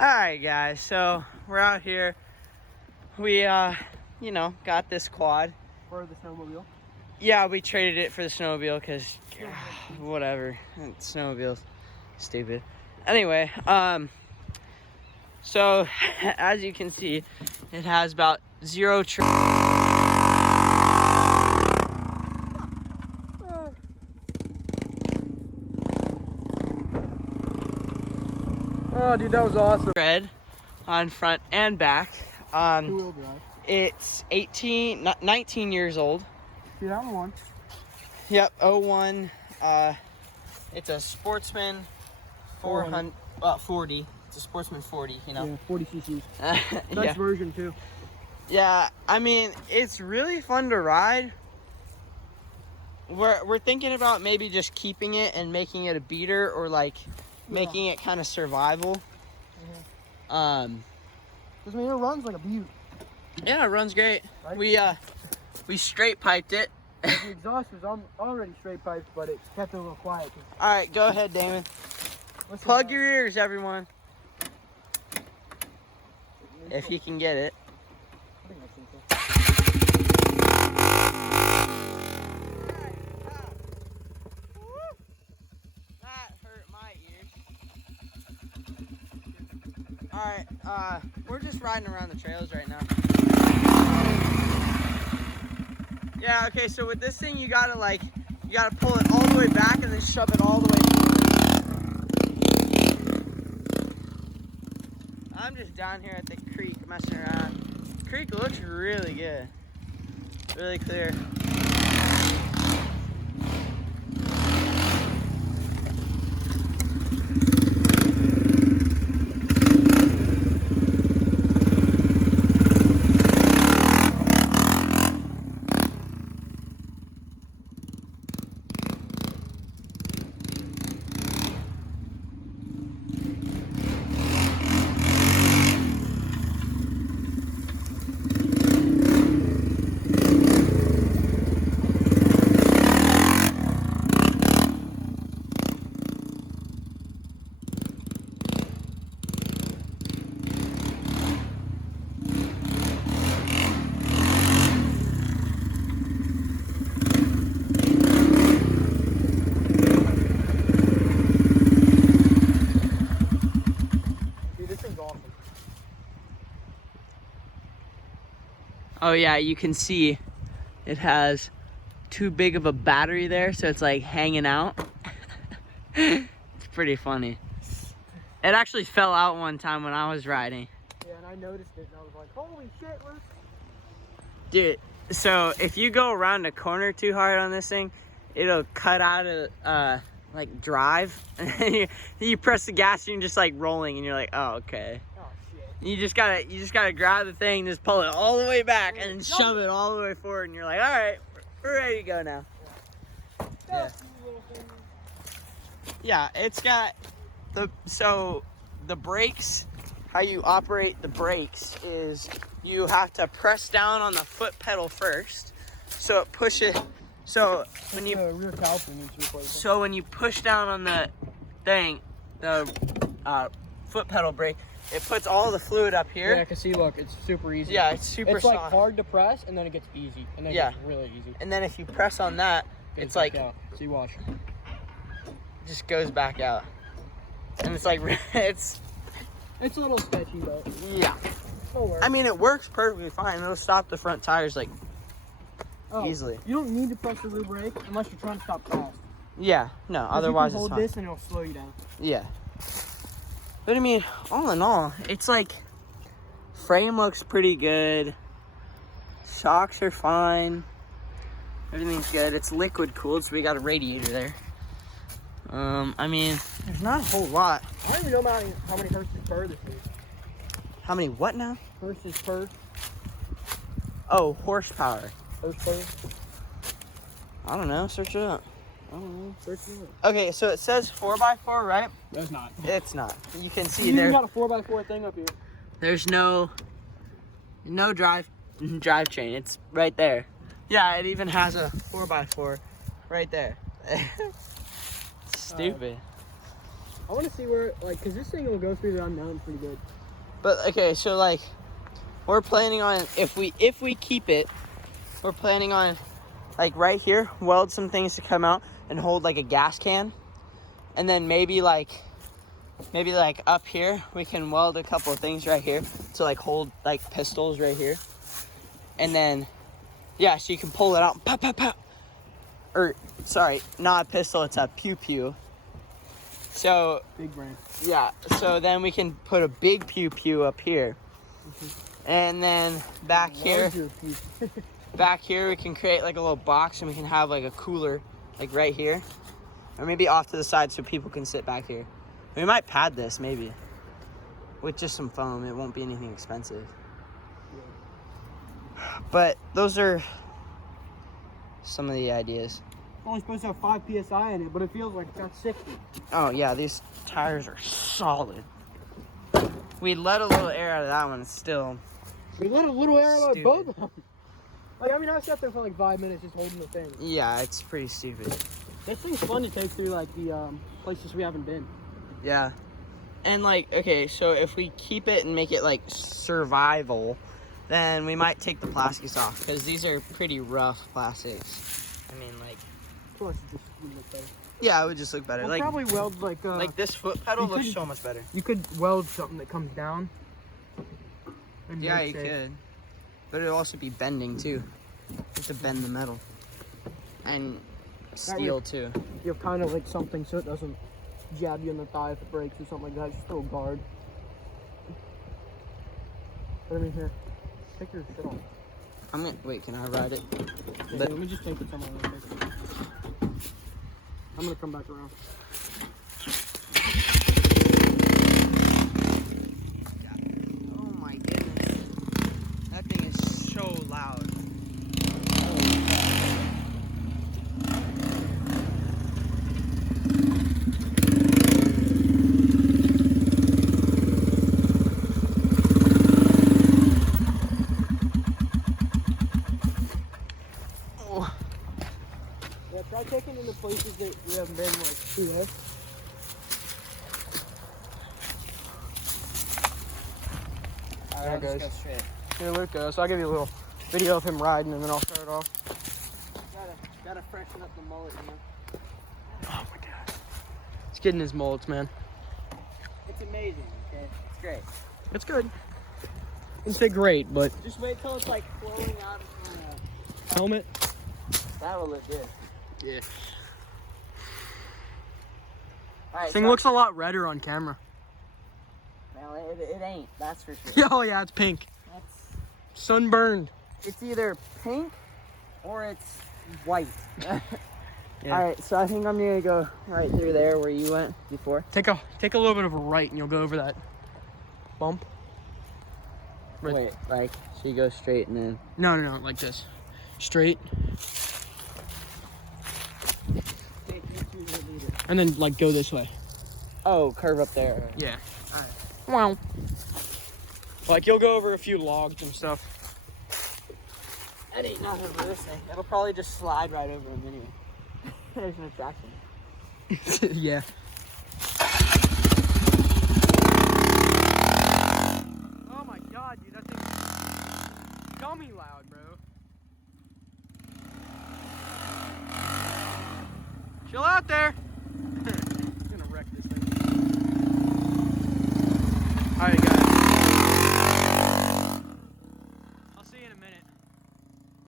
Alright guys, so we're out here. We got this quad. For the snowmobile? Yeah, we traded it for the snowmobile because whatever. Snowmobile's stupid. Anyway, so as you can see, it has about zero Oh, dude, that was awesome. tread on front and back. Two-wheel drive. It's 19 years old. Dude, I'm one. Yep, 01. It's a Sportsman 400, 40. It's a Sportsman 40, you know? Yeah, 40 cc's. Nice Yeah. version, too. Yeah, I mean, it's really fun to ride. We're thinking about maybe just keeping it and making it a beater, or like making it kind of survival. Because, I mean, it runs like a beaut. Yeah, it runs great. Right? We straight piped it. The exhaust was already straight piped, but it kept it a little quiet. All right, go ahead, Damon. Plug your ears, everyone. If you can get it. I think that's okay. That hurt my ears. Alright, we're just riding around the trails right now. Yeah, okay, so with this thing you gotta pull it all the way back and then shove it all the way forward. I'm just down here at the creek messing around. The creek looks really good. Really clear. Oh yeah, you can see it has too big of a battery there, so it's like hanging out. It's pretty funny. It actually fell out one time when I was riding. Yeah, and I noticed it, and I was like, holy shit, Luke. Dude, so if you go around a corner too hard on this thing, it'll cut out of like drive. You press the gas and you're just like rolling, and you're like, oh, okay. You just gotta grab the thing, just pull it all the way back, and then shove it all the way forward, and you're like, all right, we're ready to go now. Yeah, it's got the brakes. How you operate the brakes is you have to press down on the foot pedal first, so it pushes. So when you rear caliper needs replacement. So when you push down on the thing, the foot pedal brake, it puts all the fluid up here. Yeah, I can see, look, it's super easy. Yeah, it's super soft. It's like hard to press, and then it gets easy. And then it gets really easy. And then if you press on that, it's like, see, watch. Just goes back out. And it's like, it's a little sketchy, but yeah. I mean, it works perfectly fine. It'll stop the front tires like easily. You don't need to press the rear brake unless you're trying to stop fast. Yeah, no, otherwise you can it's hold this and it'll slow you down. Yeah. But I mean, all in all, it's like, frame looks pretty good. Shocks are fine. Everything's good. It's liquid cooled, so we got a radiator there. I mean, there's not a whole lot. I don't even know how many horses per this is. How many what now? Horses per. Oh, horsepower. Horsepower. I don't know. Search it up. I don't know. Search it up. Okay, so it says 4x4, right? That's not. It's not. You can see you there. You got a 4x4 thing up here. There's no drivetrain. It's right there. Yeah, it even has a 4x4 right there. Stupid. I want to see where, like, because this thing will go through the unknown pretty good. But okay, so like, we're planning on if we keep it, we're planning on like right here, weld some things to come out and hold like a gas can, and then maybe like up here we can weld a couple of things right here to like hold like pistols right here, and then yeah, so you can pull it out, pop, pop, pop. Or sorry, not a pistol, it's a pew pew. So Big brain. yeah, so then we can put a big pew pew up here. And then back here we can create like a little box, and we can have like a cooler like right here. Or maybe off to the side so people can sit back here. We might pad this maybe with just some foam. It won't be anything expensive. But those are some of the ideas. It's only supposed to have 5 PSI in it, but it feels like it's got 60. Oh yeah, these tires are solid. We let a little air out of that one still. We let a little air out of both Stupid. of them. Like, I mean, I sat there for like 5 minutes just holding the thing. Yeah, it's pretty stupid. This thing's fun to take through like the places we haven't been. Yeah. And like, okay, so if we keep it and make it like survival, then we might take the plastics off, because these are pretty rough plastics. I mean, like, Plus, it just would look better. yeah, it would just look better. We'll like probably weld like this foot pedal you looks could- so much better. you could weld something that comes down. and Yeah, make you shape. could. But it'd also be bending too. You have to bend the metal. And steel too. You have kind of like something so it doesn't jab you in the thigh if it breaks or something like that. Just throw a guard. But I mean, here, take your shit off. I'm gonna wait. Can I ride it? Yeah, let me just take it somewhere real quick. I'm gonna come back around. Oh my goodness, that thing is so loud. Yeah, try taking into places that you haven't been like too low. There it goes. Here, Luke goes. So I'll give you a little video of him riding, and then I'll start off. Gotta freshen up the mullet, you know. Oh my god. He's getting his molds, man. It's amazing. Okay, it's great. It's good. It's say great, but Just wait till it's like flowing out of the helmet. That will look good. Yeah. Alright, This thing looks a lot redder on camera. well, it ain't, that's for sure. Yeah, oh yeah, it's pink. That's, Sunburned. it's either pink or it's white. Yeah. Alright, so I think I'm gonna go right through there where you went before. Take a little bit of a right, and you'll go over that bump. Right. Wait, like, so you go straight and then... No, like this. Straight. And then like go this way. Oh, curve up there. Yeah. Alright. Wow. Like you'll go over a few logs and stuff. That ain't nothing for this thing. It'll probably just slide right over them anyway. There's no traction. Yeah. Oh my god, dude, that thing's gummy loud, bro. Chill out there.